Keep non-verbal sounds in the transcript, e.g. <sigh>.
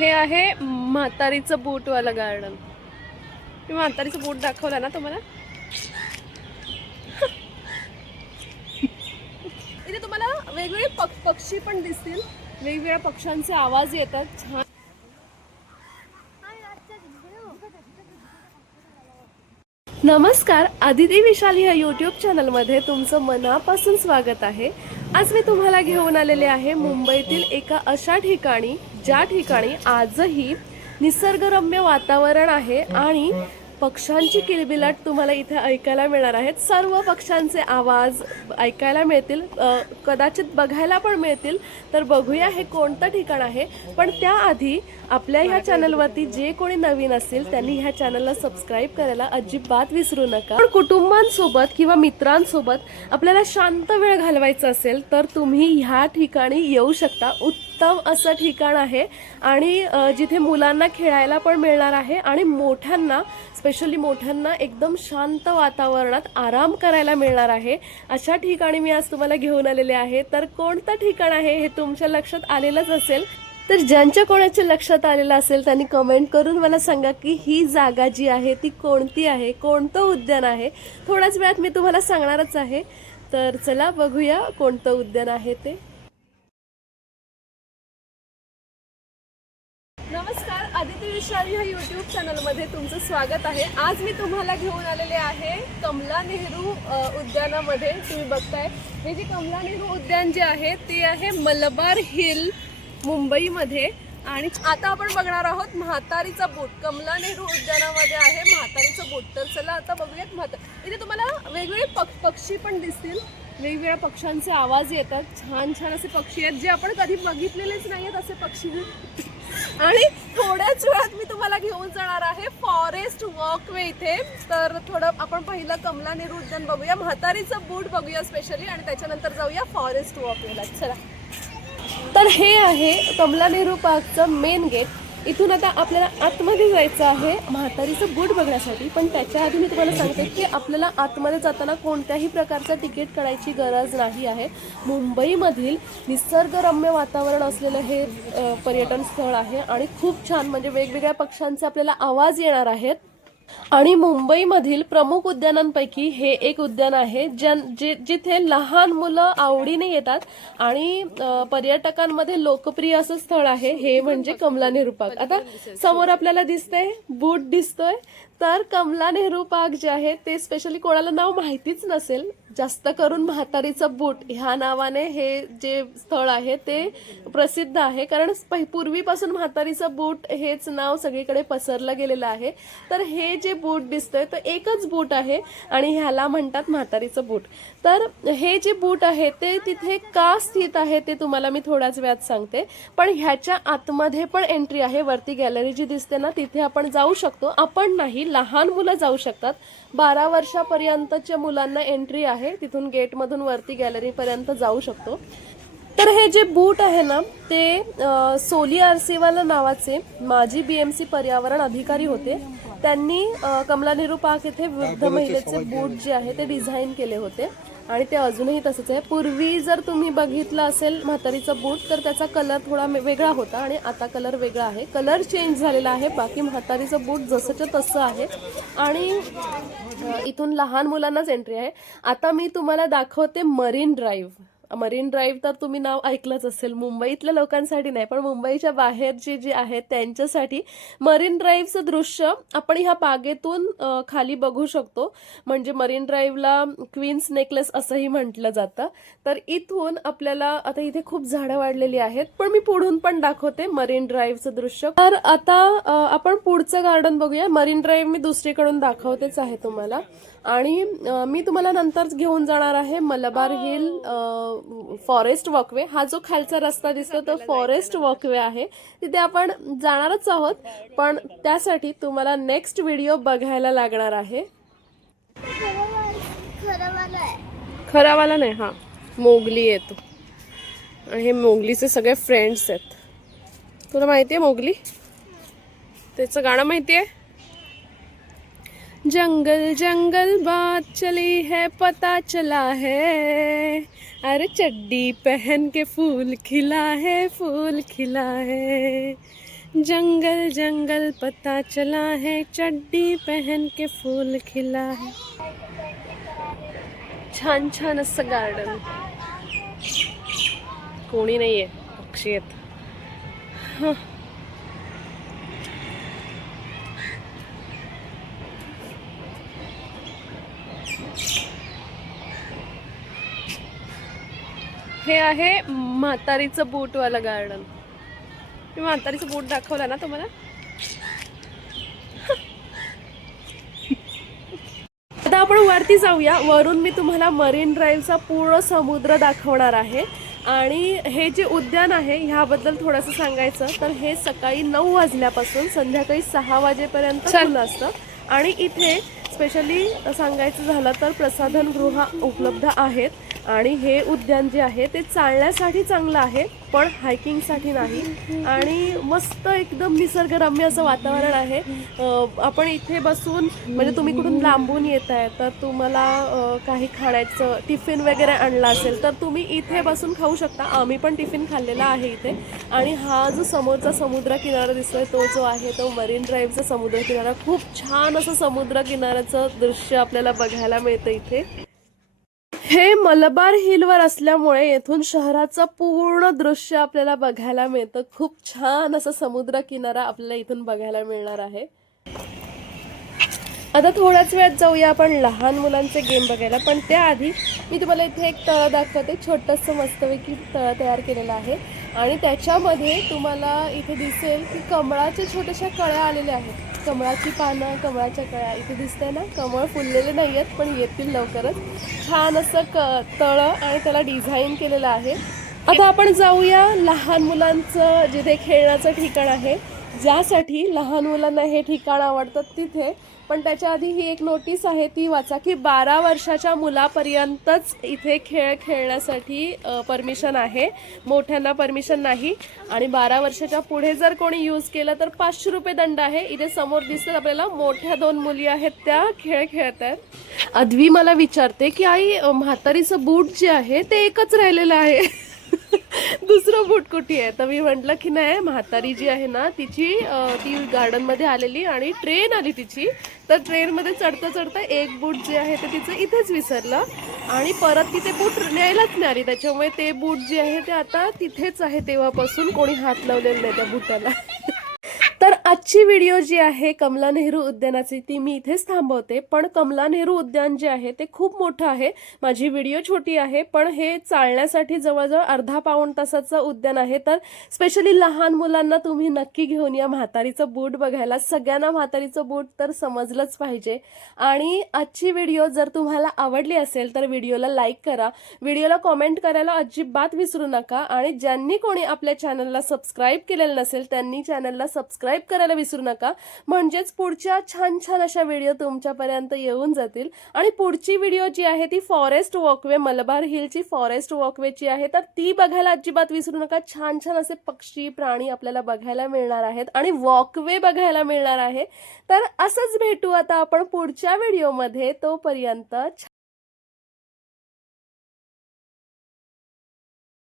हे आहे म्हातारीचं बूटवालं गार्डन मी म्हातारीचं बूट दाखवलं ना तुम्हाला? इथे तुम्हाला वेगवेगळे पक पक्षी पण दिसतील. वेगवेगळ्या पक्ष्यांचे आवाज येतात. छान. नमस्कार आदिती विशाल ह्या यूट्यूब चॅनलमध्ये तुमचं मनापासून स्वागत आहे. आज मी तुम्हाला घेऊन आलेले आहे मुंबईतील एका अशा ठिकाणी ज्या ठिकाणी आजही निसर्गरम्य वातावरण आहे आणि पक्ष्यांची किलबिलाट तुम्हाला इथे ऐकायला मिळणार आहेत. सर्व पक्ष्यांचे आवाज ऐकायला मिळतील. कदाचित बघायला पण मिळतील. तर बघूया हे कोणतं ठिकाण आहे. पण त्याआधी आपल्या ह्या चॅनलवरती जे कोणी नवीन असेल त्यांनी ह्या चॅनलला सबस्क्राईब करायला अजिबात विसरू नका. पण कुटुंबांसोबत किंवा मित्रांसोबत आपल्याला शांत वेळ घालवायचा असेल तर तुम्ही ह्या ठिकाणी येऊ शकता. उत्तम असं ठिकाण आहे. आणि जिथे मुलांना खेळायला पण मिळणार आहे आणि मोठ्यांना स्पेशली मोठ्यांना एकदम शांत वातावरणात आराम करायला मिळणार आहे. अशा ठिकाणी मी आज तुम्हाला घेऊन आलेले आहे. तर कोणतं ठिकाण आहे हे तुमच्या लक्षात आलेलंच असेल. तर ज्यांच्या कोणाच्या लक्षात आलेलं असेल त्यांनी कमेंट करून मला सांगा की ही जागा जी आहे ती कोणती आहे कोणतं उद्यान आहे. थोड्याच वेळात मी तुम्हाला सांगणारच आहे. तर चला बघूया कोणतं उद्यान आहे ते. विशाली ह्या युट्यूब चॅनलमध्ये तुमचं स्वागत आहे. आज मी तुम्हाला घेऊन आलेले आहे कमला नेहरू उद्यानामध्ये. तुम्ही बघताय. हे जे कमला नेहरू उद्यान जे आहे ते आहे मलबार हिल मुंबईमध्ये. आणि आता आपण बघणार आहोत म्हातारीचा बोट कमला नेहरू उद्यानामध्ये आहे म्हातारीचं बोट तर चला आता बघूयात म्हातार इथे तुम्हाला वेगवेगळे पक पक्षी पण दिसतील. वेगवेगळ्या पक्ष्यांचे आवाज येतात. छान छान असे पक्षी आहेत जे आपण कधी बघितलेलेच नाही आहेत असे पक्षी. आणि थोड्याच वेळात मी तुम्हाला घेऊन जाणार आहे फॉरेस्ट वॉकवे इथे. तर थोडं आपण पहिलं कमला नेहरू बघूया. म्हातारीचं बूट बघूया स्पेशली आणि त्याच्यानंतर जाऊया फॉरेस्ट वॉकवेला. चला. तर हे आहे कमला नेहरू पार्कचं मेन गेट इथून आता आपल्याला आतमध्ये जायचं आहे. म्हातारीचं बूट बघण्यासाठी. पण त्याच्या आधी मी तुम्हाला सांगते की आपल्याला आतमध्ये जाताना कोणत्याही प्रकारचं तिकीट काढायची गरज नाही आहे. मुंबईमधील निसर्गरम्य वातावरण असलेलं हे पर्यटन स्थळ आहे. आणि खूप छान म्हणजे वेगवेगळ्या पक्ष्यांचे आपल्याला आवाज येणार आहेत. आणि मुंबईमधील प्रमुख उद्यानांपैकी हे एक उद्यान आहे ज्या जे जिथे लहान मुलं आवडीने येतात आणि पर्यटकांमध्ये लोकप्रिय असं स्थळ आहे हे म्हणजे कमला नेहरू पार्क आता समोर आपल्याला दिसतंय बूट दिसतोय तर कमला नेहरू पार्क जे आहे ते स्पेशली कोणाला नाव माहितीच नसेल. जास्त करून म्हातारीचं बूट ह्या नावाने हे जे स्थळ आहे ते प्रसिद्ध आहे. कारण पूर्वीपासून म्हातारीचं बूट हेच नाव सगळीकडे पसरलं गेलेलं आहे. तर हे जे बूट दिसतंय तर एकच बूट आहे आणि ह्याला म्हणतात म्हातारीचं बूट. तर हे जे बूट आहे ते तिथे का स्थित आहे ते तुम्हाला मी थोड्याच वेळात सांगते. पण ह्याच्या आतमध्ये पण एंट्री आहे. वरती गॅलरी जी दिसते ना तिथे आपण जाऊ शकतो. आपण नाही लहान मुलं जाऊ शकतात. बारा वर्षापर्यंतच्या मुलांना एंट्री आहे. तिथून गेटमधून वरती गॅलरीपर्यंत जाऊ शकतो. तर हे जे बूट आहे ना ते अ, सोली आरसीवाला नावाचे माजी बीएमसी पर्यावरण अधिकारी होते. त्यांनी कमला नेहरू पार्क येथे वृद्ध महिलेचे बूट जे आहे ते डिझाईन केले होते. आणि ते अजूनही तसंच आहे. पूर्वी जर तुम्ही बघितलं असेल म्हातारीचं बूट तर त्याचा कलर थोडा वेगळा होता आणि आता कलर वेगळा आहे. कलर चेंज झालेला आहे. बाकी म्हातारीचं बूट जसंच्या तसं आहे. आणि इथून लहान मुलांनाच एंट्री आहे. आता मी तुम्हाला दाखवते मरीन ड्राईव्ह. मरीन ड्राईव्ह तर तुम्ही नाव ऐकलंच असेल. मुंबईतल्या लोकांसाठी नाही पण मुंबईच्या बाहेरची जे आहेत त्यांच्यासाठी मरीन ड्राईव्हचं दृश्य आपण ह्या बागेतून खाली बघू शकतो. म्हणजे मरीन ड्राईव्हला क्वीन्स नेकलेस असंही म्हटलं जातं. तर इथून आपल्याला आता इथे खूप झाडं वाढलेली आहेत पण मी पुढून पण दाखवते मरीन ड्राईव्हचं दृश्य. तर आता आपण पुढचं गार्डन बघूया. मरीन ड्राईव्ह मी दुसरीकडून दाखवतेच आहे तुम्हाला. आणि मी तुम्हाला नंतरच घेऊन जाणार आहे मलबार हिल फॉरेस्ट वॉकवे हा जो खालचा रस्ता दिसतो तो फॉरेस्ट वॉकवे आहे. तिथे आपण जाणारच आहोत पण त्यासाठी तुम्हाला नेक्स्ट व्हिडिओ बघायला लागणार आहे. खरावाला नाही हा. मोगली येतो. आणि हे मोगलीचे सगळे फ्रेंड्स आहेत. तुला माहिती आहे मोगली? त्याचं गाणं माहिती आहे जंगल जंगल बात चली है पता चला है. अरे चड्डी पहन के फूल खिला है, फूल खिला है। जंगल जंगल पता चला है, चड्डी पहन के फूल खिला है। छान छान असं गार्डन कोणी नाहीये, पक्षी आहेत. हं. हे आहे म्हातारीचं बोटवालं गार्डन मी म्हातारीचं बोट दाखवलं ना तुम्हाला? <laughs> आता आपण वरती जाऊया. वरून मी तुम्हाला मरीन ड्राईव्हचा पूर्ण समुद्र दाखवणार आहे. आणि हे जे उद्यान आहे ह्याबद्दल थोडंसं सांगायचं तर हे सकाळी नऊ वाजल्यापासून संध्याकाळी सहा वाजेपर्यंत खुलं असतं. आणि इथे स्पेशली सांगायचं झालं तर प्रसाधन गृह उपलब्ध आहेत. आणि हे उद्यान जे आहे ते चालण्यासाठी चांगलं आहे पण हायकिंगसाठी नाही. आणि मस्त एकदम निसर्गरम्य असं वातावरण आहे. आपण इथे बसून म्हणजे तुम्ही कुठून लांबून येत आहे तर तुम्हाला काही खाण्याचं टिफिन वगैरे आणला असेल तर तुम्ही इथे बसून खाऊ शकता. आम्ही पण टिफिन खाल्लेला आहे इथे. आणि हा जो समोरचा समुद्र किनारा दिसतोय तो जो आहे तो मरीन ड्राईव्हचा समुद्र किनारा खूप छान असं समुद्र किनाऱ्याचं दृश्य आपल्याला बघायला मिळतं इथे. हे मलबार हिलवर असल्यामुळे येथून शहराचं पूर्ण दृश्य आपल्याला बघायला मिळतं. खूप छान असा समुद्र किनारा आपल्याला इथून बघायला मिळणार आहे. आता थोड्याच वेळात जाऊया आपण लहान मुलांचे गेम बघायला. पण त्याआधी मी तुम्हाला इथे एक तळ दाखवते. छोटंसं मस्तपैकी तळ तयार केलेलं आहे. आणि त्याच्यामध्ये तुम्हाला इथे दिसेल की कमळाच्या छोट्याशा कळ्या आलेल्या आहेत. कमळाची पानं कमळाच्या कळ्या. इथे दिसतंय ना कमळ फुललेले नाही आहेत पण येतील लवकरच. छान असं क तळं आणि त्याला डिझाईन केलेलं आहे. आता आपण जाऊया लहान मुलांचं जिथे खेळण्याचं ठिकाण आहे. ज्यासाठी लहान मुलांना हे ठिकाण आवडतं तिथे. पण त्याच्या आधी ही एक नोटीस आहे ती वाचा की बारा वर्षाच्या मुलापर्यंतच इथे खेळ खेळण्यासाठी परमिशन आहे. मोठ्यांना परमिशन नाही. आणि बारा वर्षाच्या पुढे जर कोणी यूज केलं तर पाचशे रुपये दंड आहे. इथे समोर दिसतात आपल्याला मोठ्या दोन मुली आहेत त्या खेळ खेळत आहेत. अद्वी मला विचारते की आई म्हातारीचं बूट जे आहे ते एकच राहिलेलं आहे. दुसरं बूट कुठे आहे. तर मी म्हटलं की नाही म्हातारी जी आहे ना तिची ती गार्डनमध्ये आलेली आणि ट्रेन आली तिची. तर ट्रेनमध्ये चढता चढता एक बूट जे आहे ते तिचं इथेच विसरलं आणि परत तिथे बूट न्यायलाच नाही आली. त्याच्यामुळे ते बूट जे आहे ते आता तिथेच आहे तेव्हापासून. कोणी हात लावलेलं नाही त्या बुटाला. आजची व्हिडिओ जी आहे कमला नेहरू उद्यानाची ती मी इथेच थांबवते. पण कमला नेहरू उद्यान जे आहे ते खूप मोठं आहे. माझी व्हिडिओ छोटी आहे पण हे चालण्यासाठी जवळजवळ अर्धा पाऊण तासाचं उद्यान आहे. तर स्पेशली लहान मुलांना तुम्ही नक्की घेऊन या. म्हातारीचं बूट बघायला सगळ्यांना म्हातारीचं बूट तर समजलंच पाहिजे. आणि आजची व्हिडिओ जर तुम्हाला आवडली असेल तर व्हिडिओला लाईक करा. व्हिडिओला कॉमेंट करायला अजिबात विसरू नका. आणि ज्यांनी कोणी आपल्या चॅनलला सबस्क्राईब केलेलं नसेल त्यांनी चॅनलला सबस्क्राईब करायला विसरू नका. म्हणजेच पुढच्या छान छान अशा व्हिडिओ तुमच्यापर्यंत येऊन जातील. आणि पुढची व्हिडिओ जी आहे ती फॉरेस्ट वॉकवे मलबार हिलची फॉरेस्ट वॉकवेची आहे. तर ती बघायला अजिबात विसरू नका. छान छान असे पक्षी प्राणी आपल्याला बघायला मिळणार आहेत आणि वॉकवे बघायला मिळणार आहे. तर असंच भेटू आता आपण पुढच्या व्हिडिओमध्ये तोपर्यंत